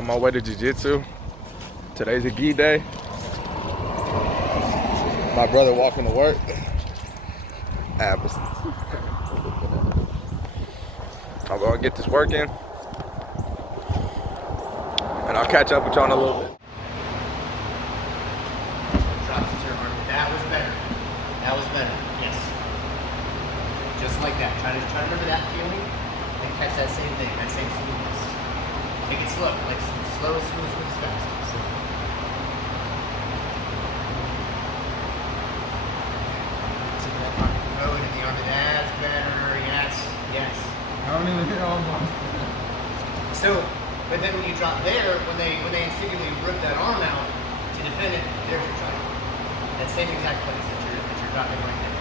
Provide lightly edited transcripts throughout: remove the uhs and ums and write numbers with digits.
On my way to jiu-jitsu. Today's a gi day. My brother walking to work. I'm gonna get this work in, and I'll catch up with y'all in a little bit. That was better. That was better. Yes. Just like that. Try to remember that feeling and catch that same thing, that same smoothness. Take it slow, like slow, smooth, fast. So. Oh, and the arm, that's better. Yes. I don't even hit all one. So, but then when you drop there, when they instinctively rip that arm out to defend it, there's your shot. That same exact place that you're dropping right there.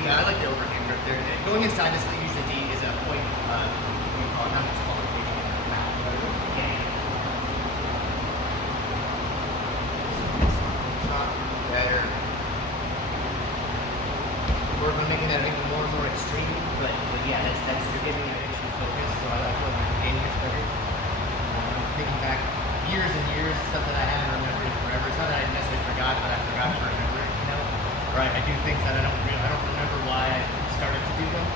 Yeah, I like the overhand grip there. Going inside this usually is a point, what do you call it? Not disqualification. Yeah. Better. We're making that even more and more extreme, but yeah, that's you're giving me an extra focus, so I feel like I'm gaining this better. Thinking back years and years, stuff that I haven't remembered in forever. It's not that I necessarily forgot, but I forgot to remember it, you know? Right, I do things that I don't remember why I started to do them.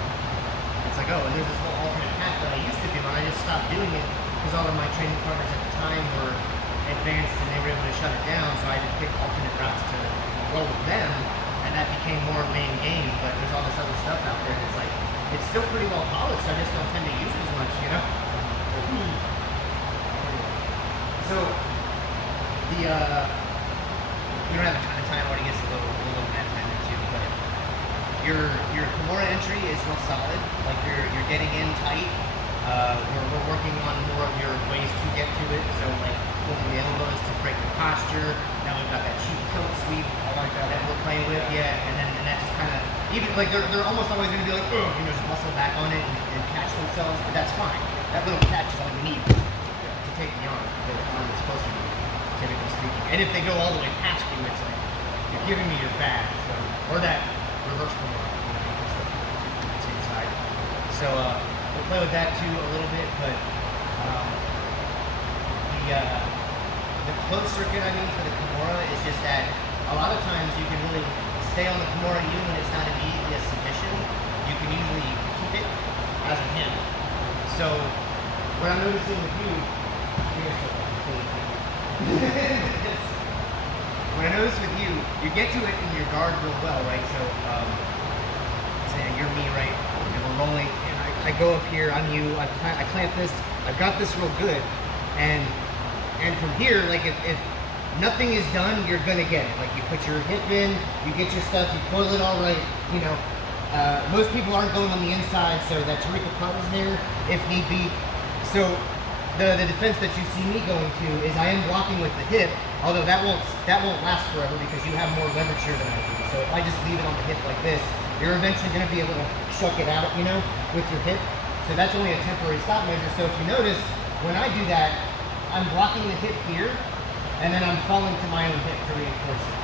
It's like, oh, and there's this whole alternate path that I used to do, and I just stopped doing it because all of my training partners at the time were advanced and they were able to shut it down, so I had to pick alternate routes to roll with them, and that became more main game. But there's all this other stuff out there that's like, it's still pretty well polished, I just don't tend to use it as much, you know? So, we don't have a ton of time, I already gets a little bit time too, but your Kimura entry is real solid, like you're getting in tight. We're working on more of your ways to get to it, so like holding the elbows to break the posture. Now we've got that cheek tilt sweep that we're playing with, yeah, and that just kind of, even like they're almost always going to be like, oh, you know, just muscle back on it and catch themselves, but that's fine. That little catch is all you need to take the arm where the arm is supposed to be, typically speaking. And if they go all the way past you, it's like, you're giving me your bag, so, or that reverse Kimura, that's inside. So, we'll play with that too a little bit, but the closed circuit, I mean, for the Kimura is just that a lot of times you can really stay on the Kimura even when it's not immediately a submission. You can usually keep it as a hand. So, what I'm noticing with you, what I notice with you, you get to it in your guard real well, right? So, say you're me, right? And we're rolling, and I go up here, I'm you, I clamp this, I've got this real good, and from here, like if nothing is done, you're gonna get it. Like you put your hip in, you get your stuff, you coil it all right, you know. Most people aren't going on the inside, so that Tarika cut is there if need be. So the defense that you see me going to is I am blocking with the hip, although that won't last forever because you have more leverage here than I do. So if I just leave it on the hip like this, you're eventually going to be able to chuck it out, you know, with your hip. So that's only a temporary stop measure. So if you notice, when I do that, I'm blocking the hip here, and then I'm falling to my own hip to reinforce it.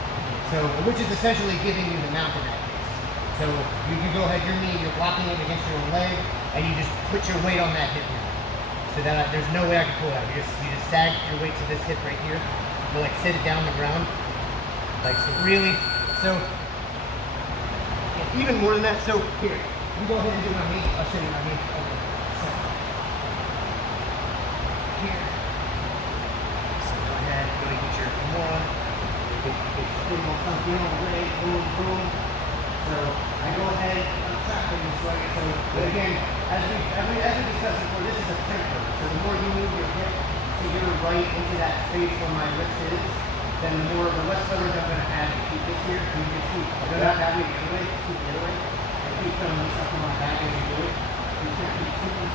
So, which is essentially giving you the mount in that case. So you can go ahead, you're me, you're blocking it against your own leg, and you just put your weight on that hip now. So that there's no way I can pull it out. You just sag your weight to this hip right here. You like sit it down on the ground. Like so really, so even more than that, so here, you go ahead and do my knee, I'll show you my knee. Okay. So, here. So go ahead, go and get your Kimura. Get something on the leg, boom, boom. So I go ahead, I'm tracking this way. So, but again, as we discussed before, this is a temper. So the more you move your hip to your right into that space where my wrist is, then the less leverage I'm going to have to keep this here. So you can keep, go that way the other way, keep the other way. And keep throwing this up on my back as you do it. You can't keep super.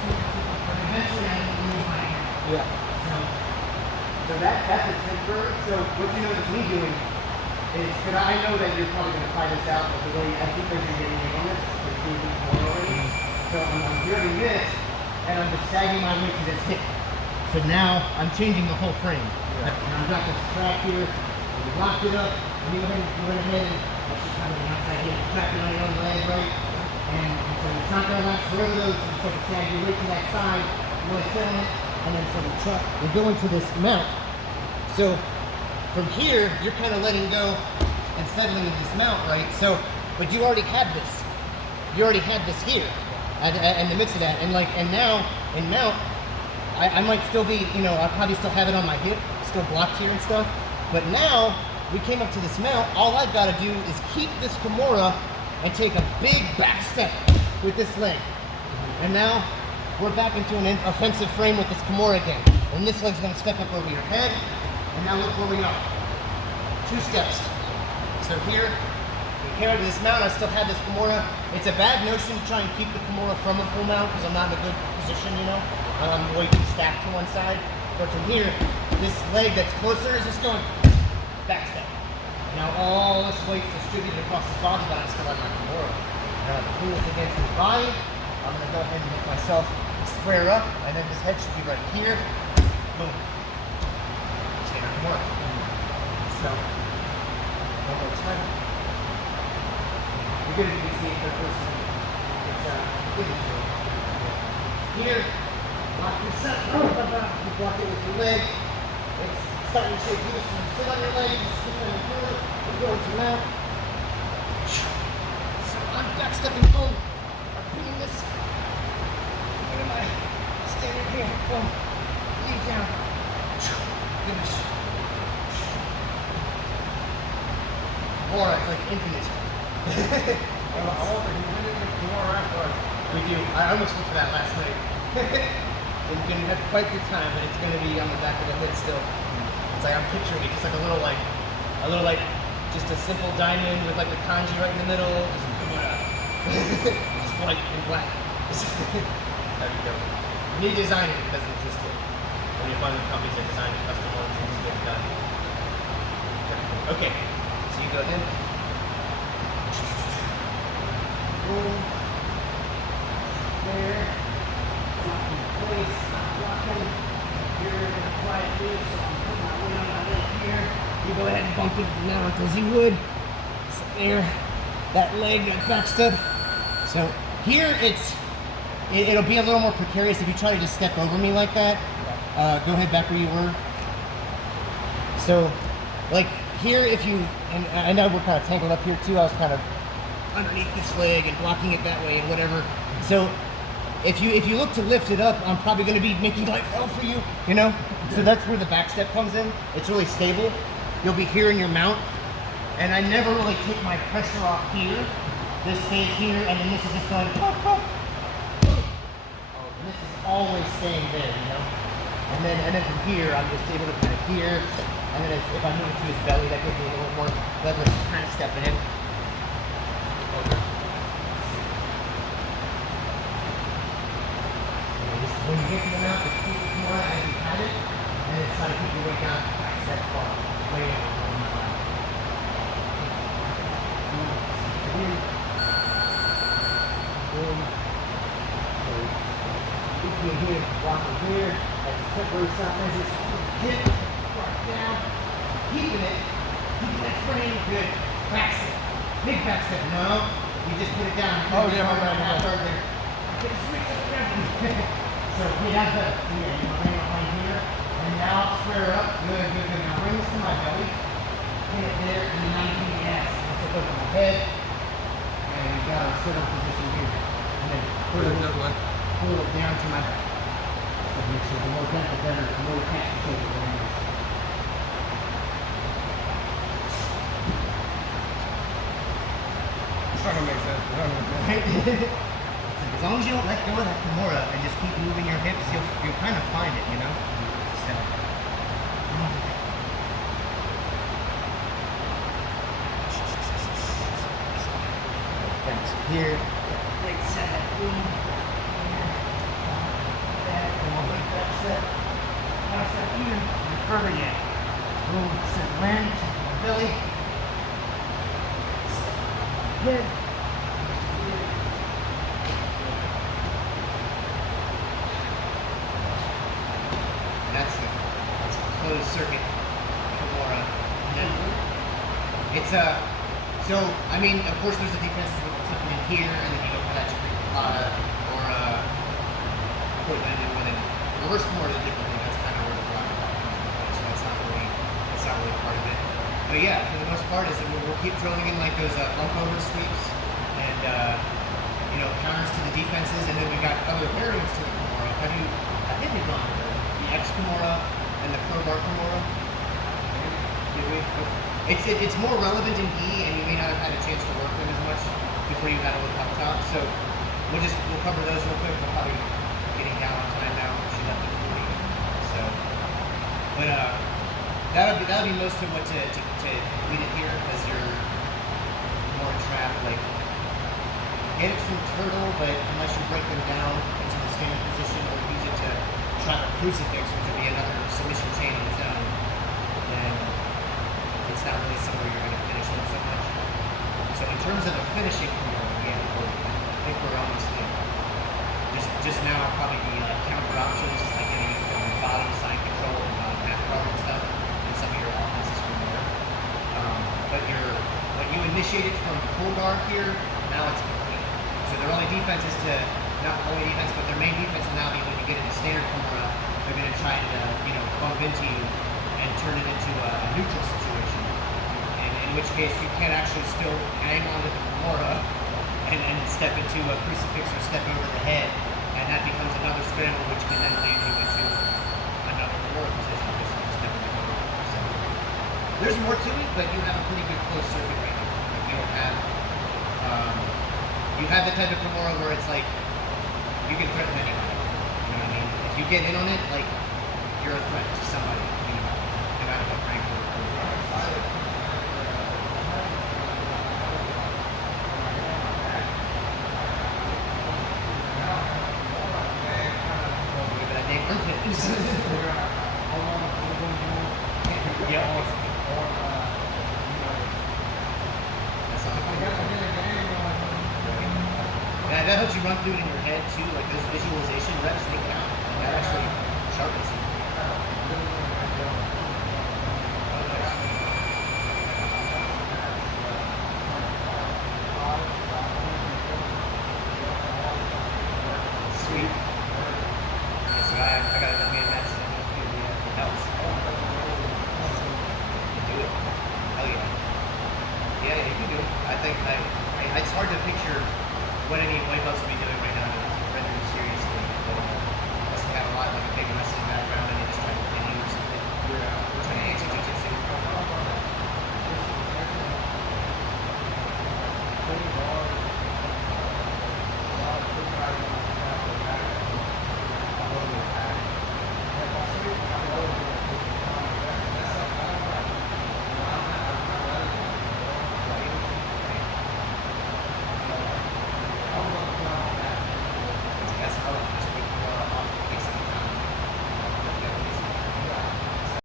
But eventually I need to move my hand. Yeah. So that's a temper. So what you notice me doing is, because I know that you're probably going to try this out, but the way I think you're getting me on this, so I'm doing this, and I'm just sagging my weight to this hip. So now I'm changing the whole frame. Yeah. And I've got this track here, and we locked it up, and you went ahead and that's just kind of the outside here, tracking on your own leg, right? And so it's not going to last forever though, so you take a snag, you wait to that side, really fill it, and then so the truck, you go into this mount. So from here, you're kind of letting go and settling into this mount, right? So, but you already had this. You already had this here, in the midst of that. And like, and now, in mount, I might still be, you know, I'll probably still have it on my hip, still blocked here and stuff. But now, we came up to this mount, all I've got to do is keep this Kimura and take a big back step with this leg. And now, we're back into an offensive frame with this Kimura again. And this leg's gonna step up over your head, and now look where we are. 2 steps. So here, we came up to this mount, I still had this Kimura. It's a bad notion to try and keep the Kimura from a full mount, because I'm not in a good position, you know? I'm way too stacked to one side. But from here, this leg that's closer is just going back step. Now all this weight's distributed across his body, but I still have my Kimura. Now the pull is against his body. I'm gonna go ahead and make myself square up, and then his head should be right here. Boom. Stay on Kimura. So, one more time. You're good if you can see it for the first time. It's here, lock this up. You block it with your leg. It's starting to shake loose. So you sit on your leg, you sit on your foot, you go into your mount. So I'm back stepping boom. I'm putting this. What am I? Standing here. Boom. Knee down. Finish. Or it's like infinite. We do. I almost went for that last night. We're gonna have quite a good time, but it's gonna be on the back of the head still. It's like I'm picturing it, just like a little just a simple diamond with like the kanji right in the middle. Just white and black. That'd be dope. Me designing it doesn't exist yet. When you find the companies that design custom ones, things get done. Okay, so you go ahead. Boom. There. Lock in place. Stop blocking. You're going to quiet this. So I'm putting my weight on my leg here. You go ahead and bump it now as you would. So there. That leg, that back step. So here it'll be a little more precarious if you try to just step over me like that. Go ahead back where you were. So, like here, if you, and I know we're kind of tangled up here too. I was kind of underneath this leg and blocking it that way and whatever. So if you look to lift it up, I'm probably going to be making life hell for you, you know? So that's where the back step comes in. It's really stable. You'll be here in your mount, and I never really take my pressure off here. This stays here, and then this is just going pop, pop. And this is always staying there, you know? And then from here, I'm just able to kind of hear, and then if I move it to his belly, that gives me a little more leverage to kind of step it in. When you get to the mount, just keep it more as you had it, and then try to keep your weight down back step far, way out on my lap. Boom. You can hear walking here, as temporary stop measures, hip, back down, keeping that frame good. Back step, big back step. No, you just put it down. Oh yeah, my bad. There. Just switch up there. So we have the, yeah, you bring it behind here, and now square up, good. Now bring this to my belly, pin it there, and then now you can ass. Let's look over my head, and we got our sit-up position here, and then pull it down to my back. So make sure the more bent, the better, the more catch the shape of the hands. It's not gonna make sense. As long as you don't let go of that Kimura and just keep moving your hips, you'll kind of find it, you know? So. Thanks. Here. Leg set. Boom. Back. And we'll make that set. Pass that here. And further yet. Boom. Set land. Belly. Head. That's the closed circuit Kimura. It's so I mean, of course there's a defense with tucking in here, and then you go for that put it in with it. Reverse Kimura is a different thing. That's kind of where the black belt comes into play. So that's not really part of it. But yeah, for the most part, is that we'll keep drilling in like those bump over sweeps and counters to the defenses, and then we got other variants to the Kimura. I think we've gone the X Kimura and the crowbar Kimura. Did we? It's more relevant in E, and you may not have had a chance to work them as much before you got a look up top. So we'll cover those real quick. We're probably getting down on time now. We should have to do it. So, but that'll be most of what to complete it here, because you're more trapped. Like get it from turtle, but unless you break them down into the standard position or use it to trap a crucifix, which would be another submission chain on its own, then it's not really somewhere you're going to finish them so much. So in terms of the finishing Kimura, yeah, I think we're almost there. Just now, probably the counter options, like getting it from bottom side control and bottom half guard and stuff, and some of your offenses from there. But when you initiate it from full guard here, now it's complete. So their only defense is not only defense, but their main defense will now be when you get into standard Kimura, they're going to try to bump into you and turn it into a neutral situation. And in which case you can't actually still hang onto the Kimura and step into a crucifix or step over the head, and that becomes another scramble, which can then land you into another Kimura position. So there's more to it, but you have a pretty good closed circuit right now. Like you don't have you have the type of Kimura where it's like you can threaten anybody. You know what I mean? If you get in on it, like you're a threat to somebody, no matter what rank or that helps you run through it in your head too, like those visualization reps, they count, and that actually sharpens you. Sweet. Yeah, so I got a dummy in that, so it helps. You can do it. Hell yeah. Yeah, you can do it. I think it's hard to picture what any white belts would be doing right now to render you seriously. But, unless they have a lot, like a big wrestling background, and they just try to pin you or something. We're trying to answer jiu-jitsu.